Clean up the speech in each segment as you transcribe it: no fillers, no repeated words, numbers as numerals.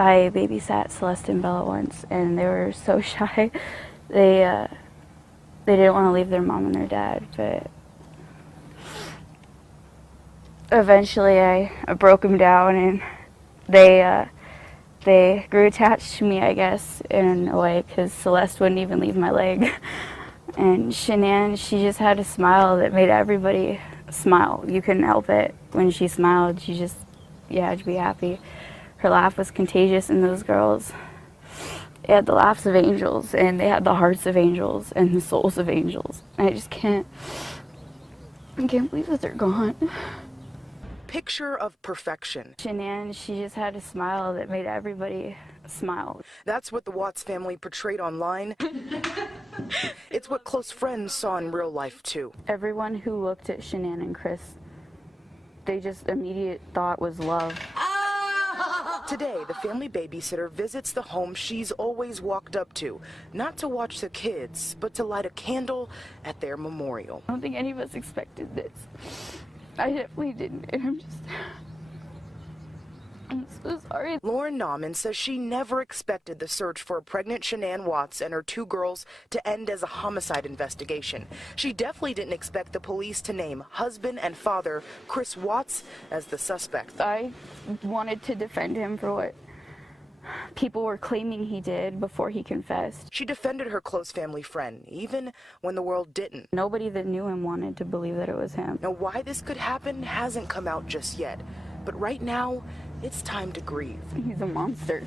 I babysat Celeste and Bella once, and they were so shy. They didn't want to leave their mom and their dad, but eventually I broke them down, and they grew attached to me, I guess, in a way, because Celeste wouldn't even leave my leg. And Shanann, she just had a smile that made everybody smile. You couldn't help it. When she smiled, you had to be happy. Her laugh was contagious, and those girls, they had the laughs of angels, and they had the hearts of angels, and the souls of angels. I can't believe that they're gone. Picture of perfection. Shanann, she just had a smile that made everybody smile. That's what the Watts family portrayed online. It's what close friends saw in real life, too. Everyone who looked at Shanann and Chris, they just immediate thought was love. Today, the family babysitter visits the home she's always walked up to, not to watch the kids, but to light a candle at their memorial. I don't think any of us expected this. I definitely didn't, and I'm so sorry. Lauren Nauman says she never expected the search for pregnant Shanann Watts and her two girls to end as a homicide investigation. She definitely didn't expect the police to name husband and father Chris Watts as the suspect. I wanted to defend him for what people were claiming he did before he confessed. She defended her close family friend, even when the world didn't. Nobody that knew him wanted to believe that it was him. Now, why this could happen hasn't come out just yet, but right now, it's time to grieve. He's a monster.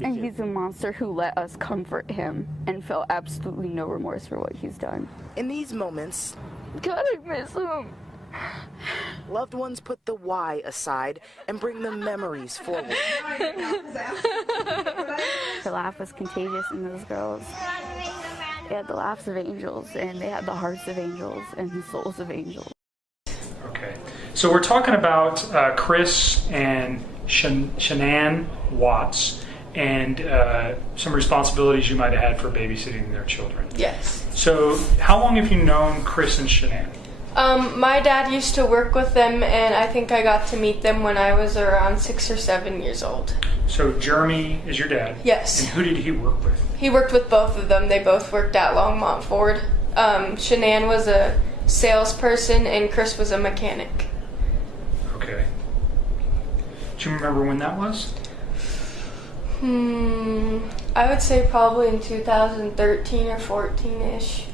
And he's a monster who let us comfort him and felt absolutely no remorse for what he's done. In these moments, God, I miss him. Loved ones put the why aside and bring the memories forward. Her laugh was contagious, and those girls, they had the laughs of angels, and they had the hearts of angels and the souls of angels. Okay, so we're talking about Chris and Shanann Watts and some responsibilities you might have had for babysitting their children. Yes. So how long have you known Chris and Shanann? My dad used to work with them, and I think I got to meet them when I was around 6 or 7 years old. So Jeremy is your dad? Yes. And who did he work with? He worked with both of them. They both worked at Longmont Ford. Shanann was a salesperson, and Chris was a mechanic. Okay. Do you remember when that was? I would say probably in 2013 or 14-ish.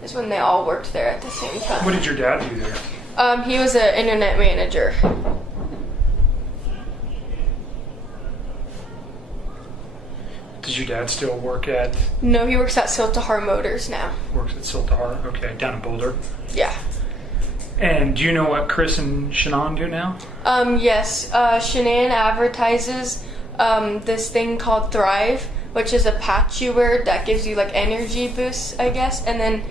Is when they all worked there at the same time. What did your dad do there? He was an internet manager. Does your dad still work at? No, he works at Siltahar Motors now. Works at Siltahar, okay, down in Boulder. Yeah. And do you know what Chris and Shanann do now? Yes. Shanann advertises this thing called Thrive, which is a patch you wear that gives you like energy boosts, I guess. And then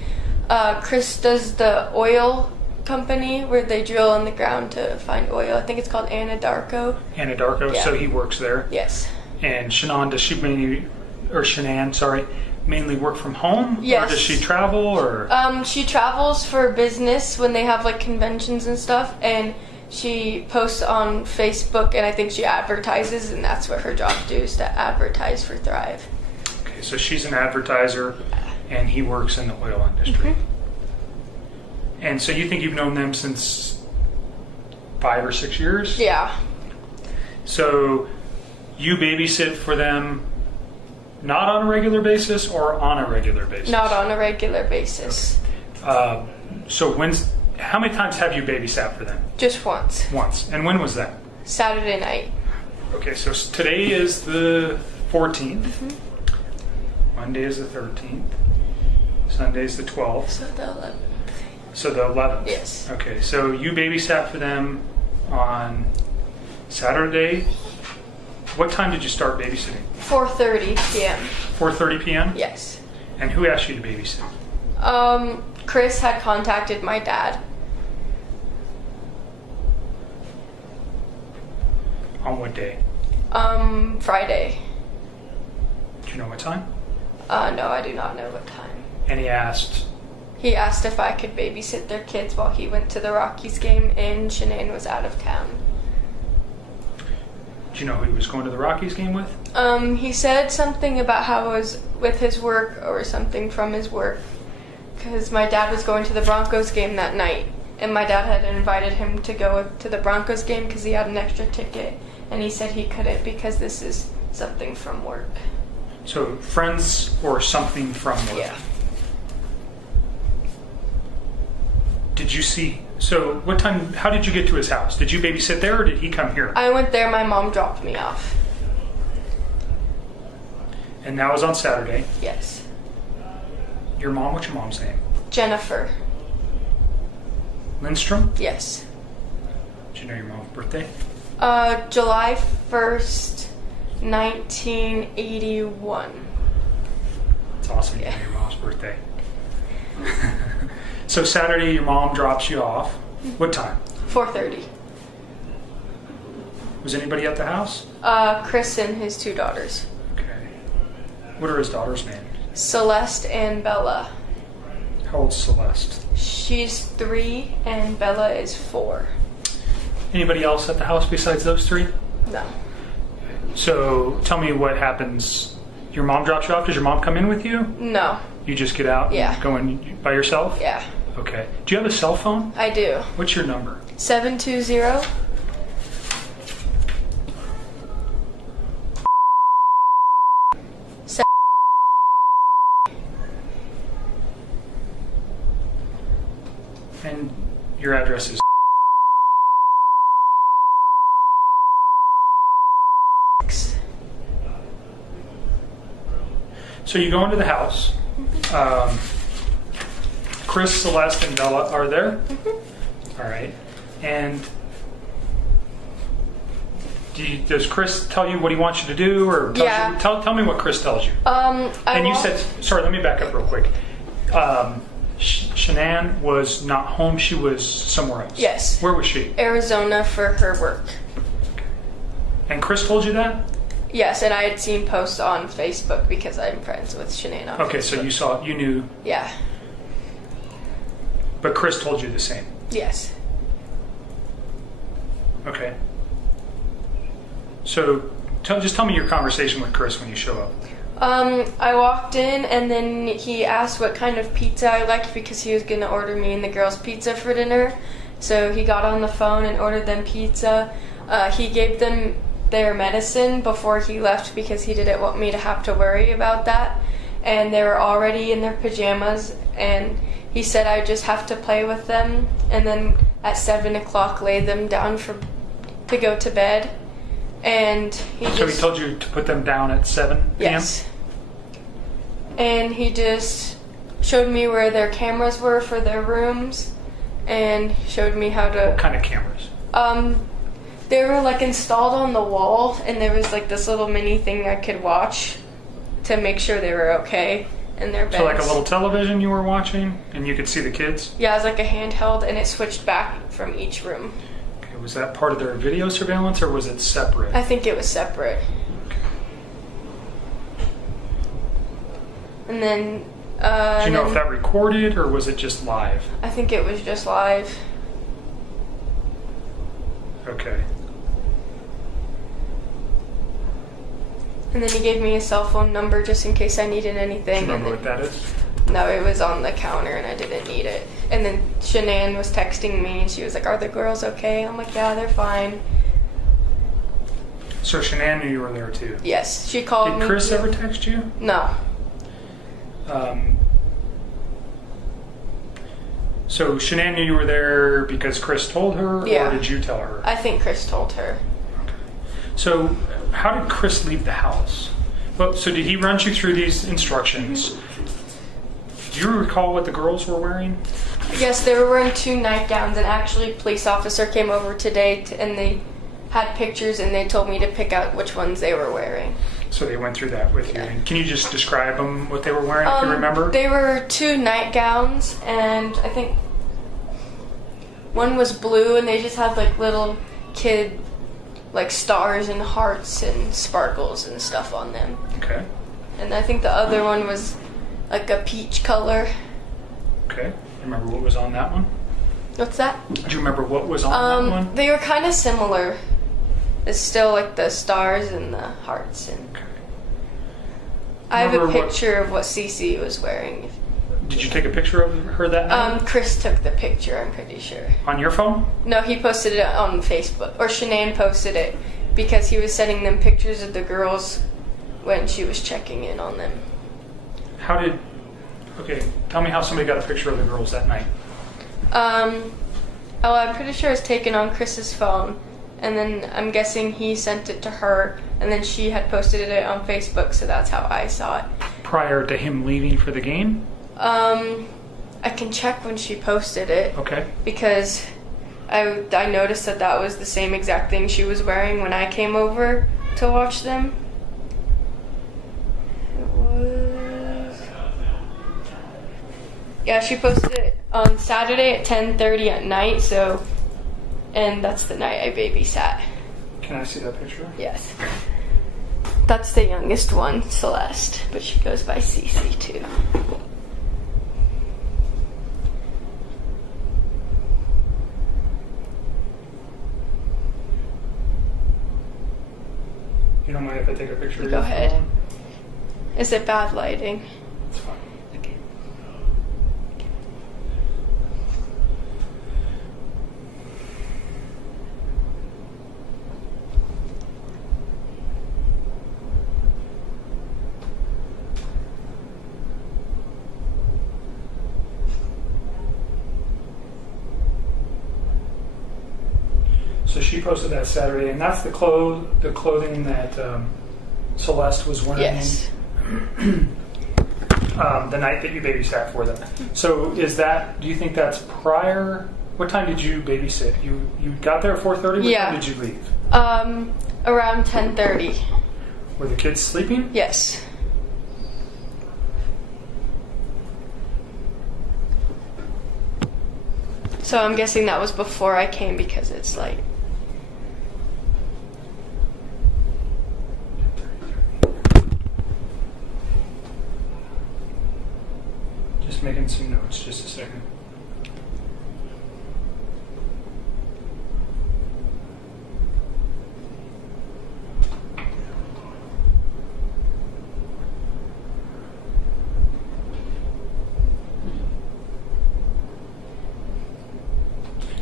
Chris does the oil company where they drill on the ground to find oil. I think it's called Anadarko. Anadarko, Yeah. so he works there. Yes. And Shanann, does she mainly work from home? Yes. Or does she travel, or? She travels for business when they have like conventions and stuff, and she posts on Facebook, and I think she advertises, and that's what her job to do, is to advertise for Thrive. Okay, so she's an advertiser, and he works in the oil industry. And so you think you've known them since 5 or 6 years? Yeah. So you babysit for them not on a regular basis or on a regular basis? Not on a regular basis. So how many times have you babysat for them? Just once. Once. And when was that? Saturday night. Okay, so today is the 14th. Monday is the 13th. Sunday is the 12th. So the 11th. So the 11th. Yes. Okay, so you babysat for them on Saturday. What time did you start babysitting? 4:30 p.m. 4:30 p.m.? Yes. And who asked you to babysit? Chris had contacted my dad. On what day? Friday. Do you know what time? No, I do not know what time. And he asked, He asked if I could babysit their kids while he went to the Rockies game, and Shanann was out of town. Do you know who he was going to the Rockies game with? He said something about how it was with his work or something from his work. Because my dad was going to the Broncos game that night. And my dad had invited him to go to the Broncos game because he had an extra ticket. And he said he couldn't because this is something from work. So friends or something from work? Yeah. Did you see, so what time, how did you get to his house? Did you babysit there or did he come here? I went there, my mom dropped me off. And that was on Saturday. Yes. Your mom, what's your mom's name? Jennifer. Lindstrom? Yes. Do you know your mom's birthday? July 1st, 1981. It's awesome to know your mom's birthday. So Saturday, your mom drops you off. What time? 4:30. Was anybody at the house? Chris and his 2 daughters. Okay. What are his daughters' names? Celeste and Bella. How old's Celeste? She's 3 and Bella is 4. Anybody else at the house besides those 3? No. So tell me what happens. Your mom drops you off. Does your mom come in with you? No. You just get out Yeah. and go in by yourself? Yeah. Okay. Do you have a cell phone? I do. What's your number? 720. And your address is... So you go into the house. Chris, Celeste, and Bella are there. All right. And does Chris tell you what he wants you to do, or tells you, tell me what Chris tells you? You said, sorry, let me back up real quick. Shanann was not home; she was somewhere else. Yes. Where was she? Arizona for her work. And Chris told you that? Yes, and I had seen posts on Facebook because I'm friends with Shanann on Okay, Facebook. so you saw, you knew. Yeah. But Chris told you the same. Yes. Okay. So just tell me your conversation with Chris when you show up. I walked in and then he asked what kind of pizza I liked because he was going to order me and the girls pizza for dinner. So he got on the phone and ordered them pizza. He gave them their medicine before he left because he didn't want me to have to worry about that. And they were already in their pajamas and he said I just have to play with them and then at 7 o'clock lay them down to go to bed. And he told you to put them down at 7 p.m.? Yes. And he just showed me where their cameras were for their rooms and showed me how to... What kind of cameras? They were like installed on the wall and there was like this little mini thing I could watch to make sure they were okay in their beds. So like a little television you were watching and you could see the kids? Yeah, it was like a handheld and it switched back from each room. Okay, was that part of their video surveillance or was it separate? I think it was separate. Okay. And then... Do you know if that recorded or was it just live? I think it was just live. Okay. And then he gave me a cell phone number just in case I needed anything. Do you remember what that is? No, it was on the counter and I didn't need it. And then Shanann was texting me and she was like, "Are the girls okay?" I'm like, "Yeah, they're fine." So Shanann knew you were there too? Yes, she called me. Did Chris ever text you? No. So Shanann knew you were there because Chris told her, Yeah. or did you tell her? I think Chris told her. So how did Chris leave the house? Well, so did he run you through these instructions? Do you recall what the girls were wearing? Yes, they were wearing 2 nightgowns and actually a police officer came over today and they had pictures and they told me to pick out which ones they were wearing. So they went through that with you. And can you just describe them, what they were wearing, if you remember? They were 2 nightgowns and I think one was blue and they just had like little kid like stars and hearts and sparkles and stuff on them. Okay. And I think the other one was like a peach color. Okay. Remember what was on that one? What's that? Do you remember what was on that one? They were kind of similar. It's still like the stars and the hearts. And Okay. I have a Remember what- picture of what Cece was wearing. Did you take a picture of her that night? Chris took the picture, I'm pretty sure. On your phone? No, he posted it on Facebook. Or Shanann posted it because he was sending them pictures of the girls when she was checking in on them. Okay, tell me how somebody got a picture of the girls that night. I'm pretty sure it was taken on Chris's phone. And then I'm guessing he sent it to her. And then she had posted it on Facebook, so that's how I saw it. Prior to him leaving for the game? I can check when she posted it. Okay. Because I noticed that was the same exact thing she was wearing when I came over to watch them. It was... Yeah, she posted it on Saturday at 10:30 at night, so... And that's the night I babysat. Can I see that picture? Yes. That's the youngest one, Celeste, but she goes by Cece too. You don't mind if I take a picture of Go your ahead. phone? Is it bad lighting? It's fine. Okay. So she posted that Saturday, and that's the clothing that Celeste was wearing. Yes. The night that you babysat for them. So do you think that's prior? What time did you babysit? You got there at 4:30? What Yeah. time did you leave? Around 10:30. Were the kids sleeping? Yes. So I'm guessing that was before I came because it's light. Just making some notes, just a second.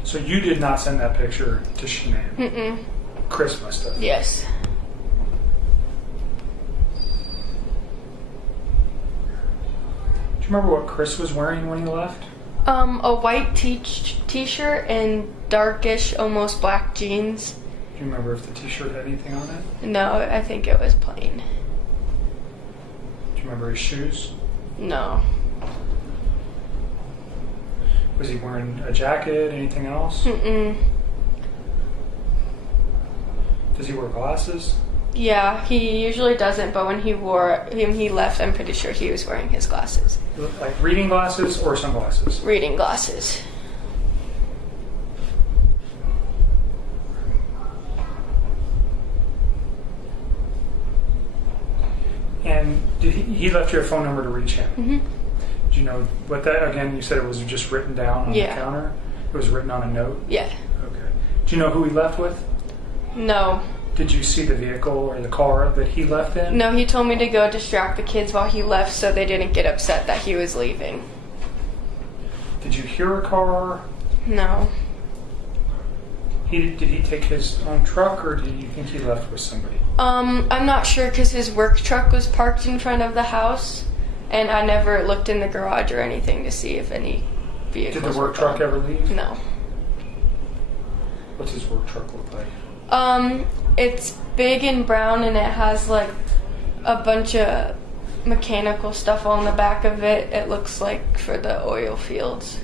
So you did not send that picture to Shanann. Mm-mm. Chris must have. Yes. Do you remember what Chris was wearing when he left? A white t-shirt and darkish, almost black jeans. Do you remember if the t-shirt had anything on it? No, I think it was plain. Do you remember his shoes? No. Was he wearing a jacket, anything else? Mm-mm. Does he wear glasses? Yeah, he usually doesn't, but when he left, I'm pretty sure he was wearing his glasses. Like reading glasses or sunglasses? Reading glasses. And he left you a phone number to reach him? Mm-hmm. Do you know what that, again, you said it was just written down on the counter? It was written on a note? Yeah. Okay. Do you know who he left with? No. Did you see the vehicle or the car that he left in? No, he told me to go distract the kids while he left so they didn't get upset that he was leaving. Did you hear a car? No. Did he take his own truck, or do you think he left with somebody? I'm not sure because his work truck was parked in front of the house, and I never looked in the garage or anything to see if any vehicles Did the were work truck gone. ever leave? No. What's his work truck look like? It's big and brown, and it has like a bunch of mechanical stuff on the back of it. It looks like for the oil fields.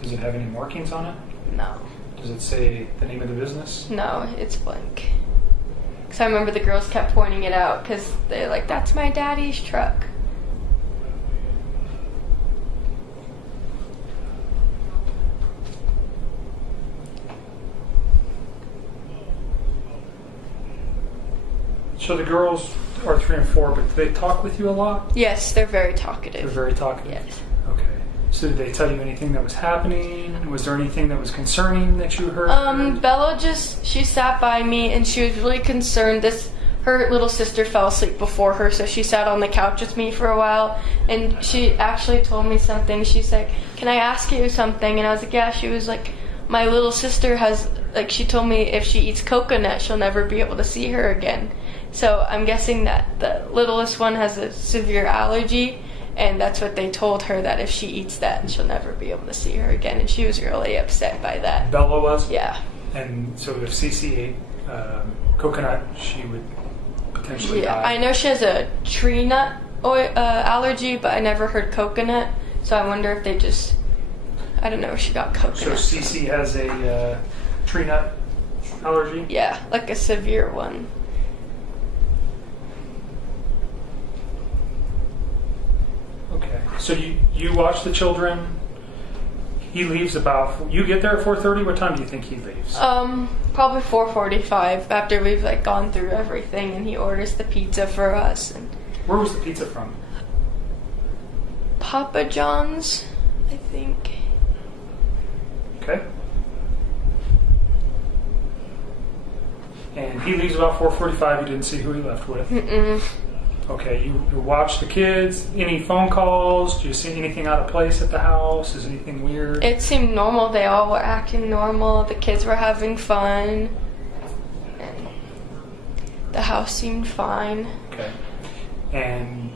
Does it have any markings on it? No. Does it say the name of the business? No, it's blank. Because I remember the girls kept pointing it out because they're like, that's my daddy's truck. So the girls are 3 and 4, but do they talk with you a lot? Yes, they're very They're talkative. very talkative? Yes. Okay. So did they tell you anything that was happening? Was there anything that was concerning that you heard? Bella she sat by me and she was really concerned. Her little sister fell asleep before her, so she sat on the couch with me for a while, and she actually told me something. She's like, "Can I ask you something?" And I was like, "Yeah." She was like, "My little sister has, like, she told me if she eats coconut, she'll never be able to see her again." So I'm guessing that the littlest one has a severe allergy, and that's what they told her, that if she eats that, she'll never be able to see her again. And she was really upset by that. Bella was? Yeah. And so if Cece ate coconut, she would potentially die? I know she has a tree nut allergy, but I never heard coconut. So I wonder if they just, I don't know if she got coconut. So Cece has a tree nut allergy? Yeah, like a severe one. Okay. So you watch the children. He leaves about, you get there at 4:30. What time do you think he leaves? Probably 4:45 after we've like gone through everything, and he orders the pizza for us. And Where was the pizza from? Papa John's, I think. Okay. And he leaves about 4:45. You didn't see who he left with. Mm-mm. Okay, you watch the kids. Any phone calls? Do you see anything out of place at the house? Is anything weird? It seemed normal. They all were acting normal. The kids were having fun. And the house seemed fine. Okay. And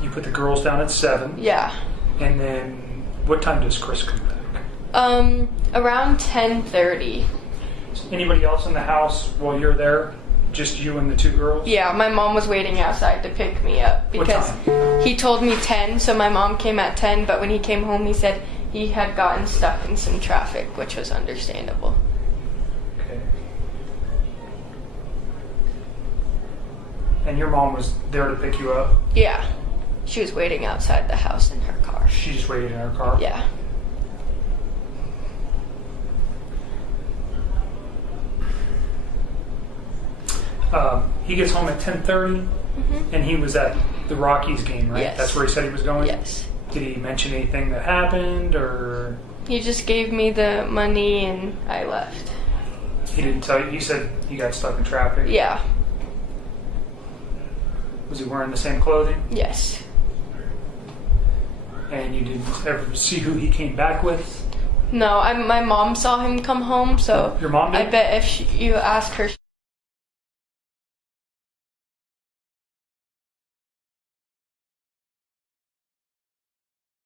you put the girls down at 7. Yeah. And then what time does Chris come back? Around 10:30. Anybody else in the house while you're there? Just you and the 2 girls? Yeah, my mom was waiting outside to pick me up because he told me 10, so my mom came at 10, but when he came home he said he had gotten stuck in some traffic, which was understandable. Okay. And your mom was there to pick you up? Yeah. She was waiting outside the house in her car. She just waited in her car? Yeah. He gets home at 10:30, and he was at the Rockies game, right? Yes. That's where he said he was going? Yes. Did he mention anything that happened, or? He just gave me the money and I left. He didn't tell you? He said he got stuck in traffic? Yeah. Was he wearing the same clothing? Yes. And you didn't ever see who he came back with? No, my mom saw him come home, so Your mom did? I bet if you ask her,